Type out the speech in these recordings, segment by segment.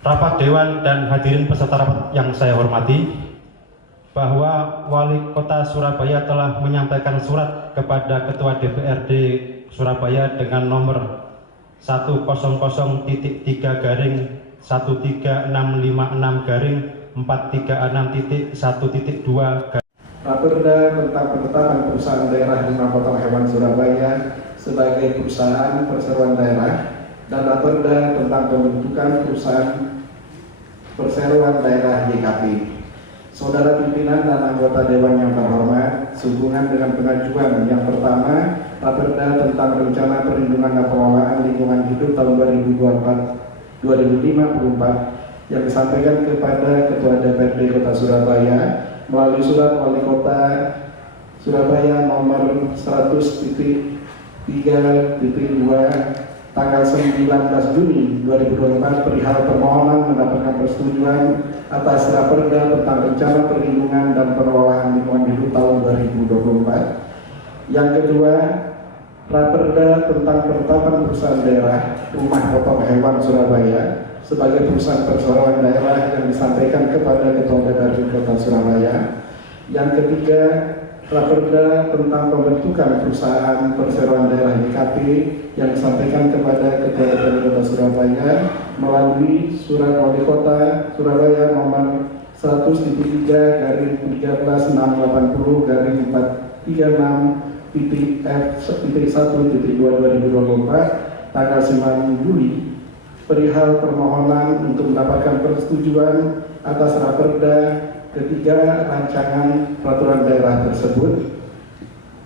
Rapat Dewan dan hadirin peserta rapat yang saya hormati, bahwa Wali Kota Surabaya telah menyampaikan surat kepada Ketua DPRD Surabaya dengan nomor 100.13-13656-436.1.2. Raperda tentang penetapan perusahaan daerah Rumah Potong Hewan Surabaya sebagai perusahaan perseroan daerah dan Raperda tentang pembentukan perusahaan perseroan daerah YKP. Saudara pimpinan dan anggota Dewan yang terhormat, sehubungan dengan pengajuan yang pertama, Raperda tentang Rencana Perlindungan dan Pengelolaan Lingkungan Hidup tahun 2024 yang disampaikan kepada Ketua DPRD Kota Surabaya melalui surat Wali Kota Surabaya nomor 100.3.2 tanggal 19 Juni 2024 perihal permohonan mendapatkan persetujuan atas Raperda tentang Rencana Perlindungan dan Pengelolaan Lingkungan Hidup tahun 2024. Yang kedua, Raperda tentang penetapan perusahaan daerah Rumah Potong Hewan Surabaya sebagai perusahaan perseroan daerah yang disampaikan kepada Ketua DPRD Kota Surabaya. Yang ketiga, Raperda tentang pembentukan perusahaan perseroan daerah YKP yang disampaikan kepada Ketua DPRD Kota Surabaya melalui surat Wali Kota Surabaya nomor 100.3/436.F1.2/2024 tanggal 9 Juli perihal permohonan untuk mendapatkan persetujuan atas Raperda ketiga rancangan peraturan daerah tersebut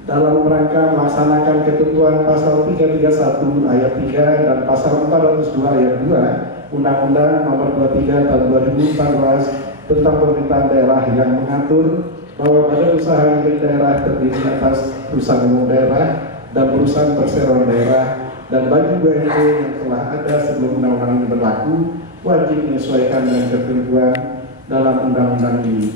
dalam rangka melaksanakan ketentuan pasal 331 ayat 3 dan pasal 402 ayat 2 Undang-Undang Nomor 23 Tahun 2014 tentang pemerintahan daerah yang mengatur bahwa badan usaha milik daerah terdiri atas perusahaan umum daerah dan perusahaan perseroan daerah dan bagi BUMD yang telah ada sebelum undang-undang ini berlaku wajib menyesuaikan dengan ketentuan dalam undang-undang ini.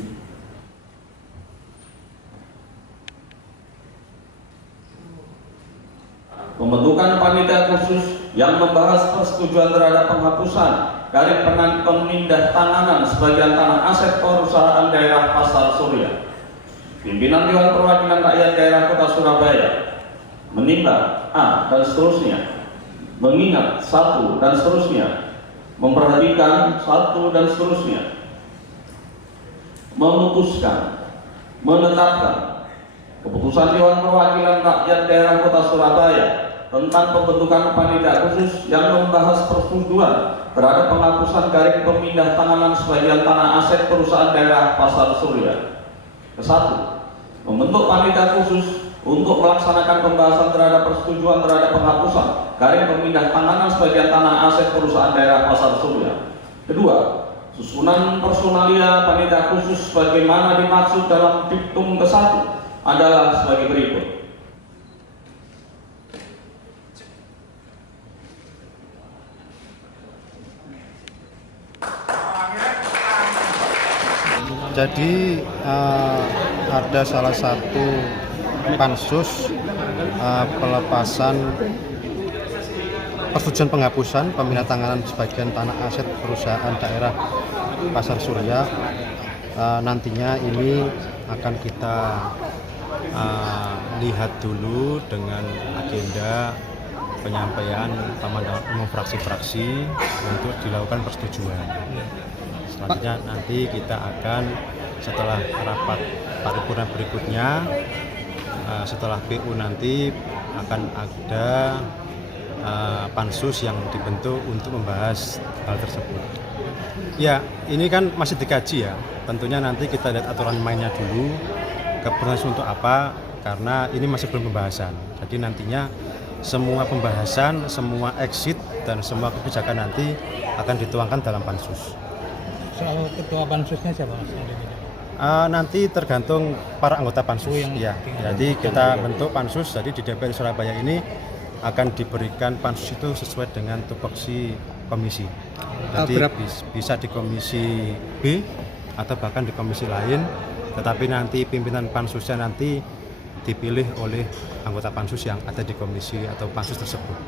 Pembentukan panitia khusus yang membahas persetujuan terhadap penghapusan garis pemindah tanganan sebagian tanah aset perusahaan daerah Pasar Surya. Pimpinan Dewan Perwakilan Rakyat Daerah Kota Surabaya menimbang A dan seterusnya, mengingat satu dan seterusnya, memperhatikan satu dan seterusnya, memutuskan, menetapkan keputusan Dewan Perwakilan Rakyat Daerah Kota Surabaya tentang pembentukan panitia khusus yang membahas persetujuan terhadap penghapusan garis pemindah tanganan sebagian tanah aset perusahaan daerah Pasar Surya. Kesatu, membentuk panitia khusus untuk melaksanakan pembahasan terhadap persetujuan terhadap penghapusan garis pemindah tanganan sebagian tanah aset perusahaan daerah Pasar Surya. Kedua, susunan personalia panitia khusus sebagaimana dimaksud dalam diktum ke-1 adalah sebagai berikut. Jadi ada salah satu pansus pelepasan persetujuan penghapusan pemindah tanganan sebagian tanah aset perusahaan daerah Pasar Surya. Nantinya ini akan kita lihat dulu dengan agenda penyampaian pandangan umum fraksi-fraksi untuk dilakukan persetujuan. Selanjutnya nanti kita akan setelah rapat paripurna berikutnya, setelah PU nanti akan ada pansus yang dibentuk untuk membahas hal tersebut. Ya, ini kan masih dikaji ya. Tentunya nanti kita lihat aturan mainnya dulu. Keputusan untuk apa? Karena ini masih belum pembahasan. Jadi nantinya semua pembahasan, semua exit dan semua kebijakan nanti akan dituangkan dalam pansus. Soal ketua pansusnya siapa? Nanti tergantung para anggota pansus. Ya, jadi kita bentuk pansus. Jadi di DPR Surabaya ini akan diberikan pansus itu sesuai dengan tupoksi komisi. Jadi bisa di komisi B atau bahkan di komisi lain. Tetapi nanti pimpinan pansusnya nanti dipilih oleh anggota pansus yang ada di komisi atau pansus tersebut.